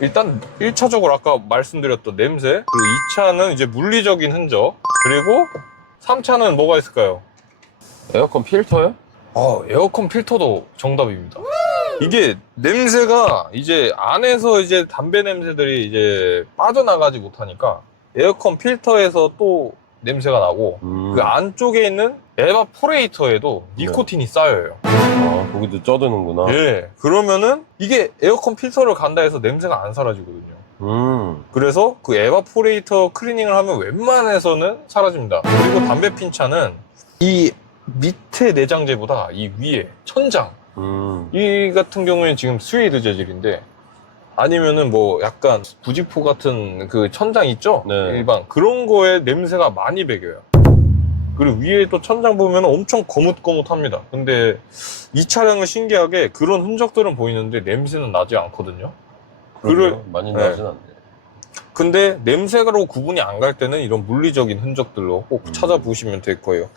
일단 1차적으로 아까 말씀드렸던 냄새 그리고 2차는 이제 물리적인 흔적 그리고 3차는 뭐가 있을까요? 에어컨 필터요? 아, 에어컨 필터도 정답입니다. 이게 냄새가 이제 안에서 이제 담배 냄새들이 이제 빠져나가지 못하니까 에어컨 필터에서 또 냄새가 나고 음. 그 안쪽에 있는 에바포레이터에도 니코틴이 쌓여요. 아, 거기도 쪄드는구나. 예. 그러면은 이게 에어컨 필터를 간다 해서 냄새가 안 사라지거든요. 음. 그래서 그 에바포레이터 클리닝을 하면 웬만해서는 사라집니다. 그리고 담배 핀차는 이 밑에 내장재보다 이 위에 천장 음. 이 같은 경우에는 지금 스웨이드 재질인데 아니면은 뭐 약간 부직포 같은 그 천장 있죠? 네. 일반 그런 거에 냄새가 많이 배겨요. 그리고 위에 또 천장 보면 엄청 거뭇거뭇합니다. 근데 이 차량은 신기하게 그런 흔적들은 보이는데 냄새는 나지 않거든요. 그래요? 많이 네. 나진 않네. 근데 냄새로 구분이 안 갈 때는 이런 물리적인 흔적들로 꼭 음. 찾아보시면 될 거예요.